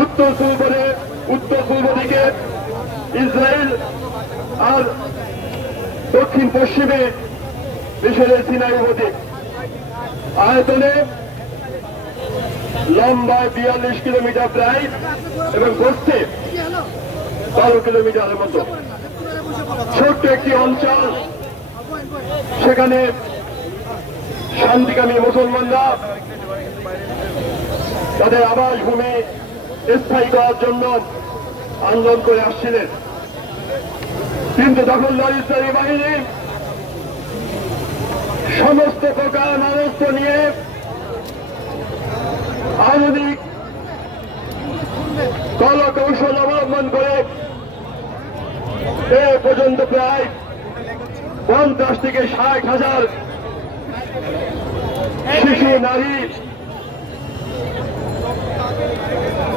উত্তর পূর্বে উত্তর পূর্ব দিকে ইসরায়েল আর দক্ষিণ পশ্চিমে মিশরের সিনাই উপদ্বীপ। আয়তনে লম্বায় বিয়াল্লিশ কিলোমিটার প্রায় এবং প্রস্থে বারো কিলোমিটারের মতো। ছোট্ট একটি অঞ্চল। সেখানে শান্তিকামী মুসলমানরা তাদের আবাসভূমি স্থায়ী করার জন্য আন্দোলন করে আসছিলেন। কিন্তু দখলদার ইসলামী বাহিনী সমস্ত প্রকার মানুষ নিয়ে আধুনিক কল কৌশল অবলম্বন করে এ পর্যন্ত প্রায় পঞ্চাশ থেকে ষাট হাজার শিশু, নারী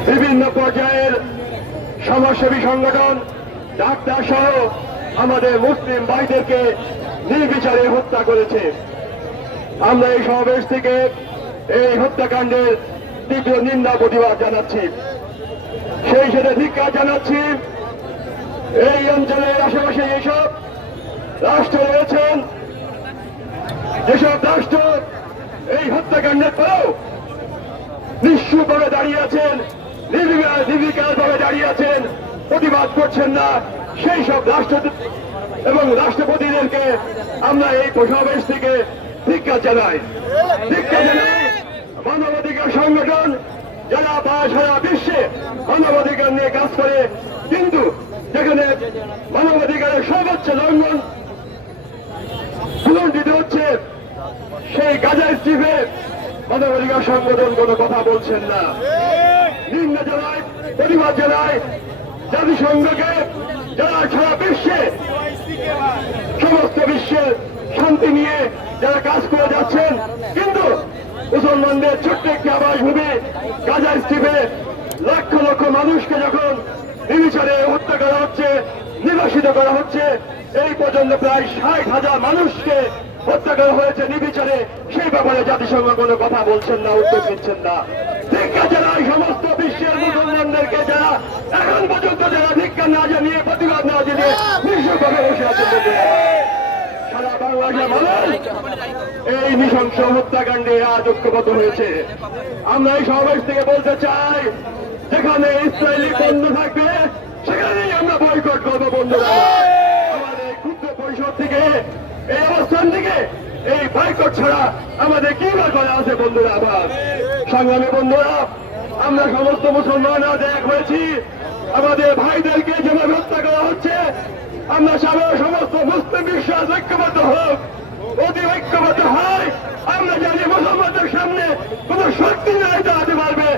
বিভিন্ন পর্যায়ের সমাজসেবী সংগঠন, ডাক্তার সহ আমাদের মুসলিম ভাইদেরকে নির্বিচারে হত্যা করেছে। আমরা এই সমাবেশ থেকে এই হত্যাকাণ্ডের তীব্র নিন্দা, প্রতিবাদ জানাচ্ছি। সেই সাথে ধিক্কার জানাচ্ছি, এই অঞ্চলের আশেপাশে যেসব রাষ্ট্র রয়েছেন, যেসব রাষ্ট্র এই হত্যাকাণ্ডের পরেও নিঃস্বভাবে দাঁড়িয়ে আছেন নির্বিকার ভাবে দাঁড়িয়ে আছেন, প্রতিবাদ করছেন না। সেই সব রাষ্ট্র এবং রাষ্ট্রপতিদেরকে আমরা এই সমাবেশ থেকে ধিক্ষা জানাই। ধিক্ষা জানাই মানবাধিকার সংগঠন, যারা বা সারা বিশ্বে মানবাধিকার নিয়ে কাজ করে। কিন্তু যেখানে মানবাধিকারের সর্বোচ্চ লঙ্ঘন পুনর্জিত হচ্ছে, সেই গাজা স্টিফে মানবাধিকার সংগঠন কোনো কথা বলছেন না। নিম্ন জানায় প্রতিবাদ জানায় জাতিসংঘকে যারা সারা বিশ্বে, সমস্ত বিশ্বের শান্তি নিয়ে যারা কাজ করে যাচ্ছেন, কিন্তু মুসলমানদের ছোট্ট একটি আবাসভূমি গাজা স্টিপে লক্ষ লক্ষ মানুষকে যখন নির্বিচারে হত্যা করা হচ্ছে, নির্বাসিত করা হচ্ছে এই পর্যন্ত প্রায় ষাট হাজার মানুষকে হত্যা করা হয়েছে নির্বিচারে। সেই ব্যাপারে জাতিসংঘ কোনো কথা বলছেন না উত্তর দিচ্ছেন না। সমস্ত বিশ্বের মুসলমানদেরকে যারা এখন পর্যন্ত যারা ভিক্ষা না জানিয়ে, প্রতিবাদ না জানিয়ে নিঃস্বভাবে বসে আছেন এই নৃশংস হত্যাকাণ্ডে আজ ঐক্যবদ্ধ হয়েছে। আমরা এই সমাবেশ থেকে বলতে চাই, যেখানে ইসরায়েলি বন্ধ থাকবে, সেখানেই আমরা বয়কট করব বন্ধুরা আমাদের ক্ষুদ্র পরিষদ থেকে অবস্থান থেকে এই বয়কট ছাড়া আমাদের কি বা করা আছে বন্ধুরা আবার? সংগ্রামী বন্ধুরা, আমরা সমস্ত মুসলমান আজ এক হয়েছি, আমাদের ভাইদেরকে যেভাবে হত্যা করা হচ্ছে, আমরা সবাই সমস্ত মুসলিম বিশ্বাস ঐক্যবদ্ধ হোক, অতি ঐক্যবদ্ধ হয়, আমরা জানি মুসলমানদের সামনে কোন শক্তি নাই দাঁড়াতে পারবে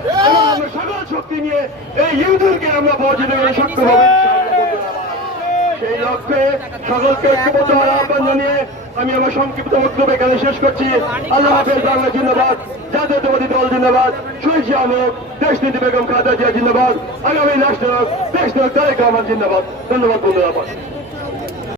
সকল শক্তি নিয়ে এই ইউদুলকে আমরা পৌঁছে দেবে সক্ষম হবে। সেই লক্ষ্যে সকলকে ঐক্যবদ্ধ আহ্বান জানিয়ে আমি আমার সংক্ষিপ্ত বক্তব্য এখানে শেষ করছি। আল্লাহ হাফেজ, বাংলা জিন্দাবাদ। জাতীয়তাবাদী দল জিন্দাবাদ। শহীদ আহমদ দেশ নীতি বেগম খাদা জিয়া জিন্দাবাদ। আগামী রাষ্ট্র দেশ তারেক রহমান জিন্দাবাদ। ধন্যবাদ বন্ধুরা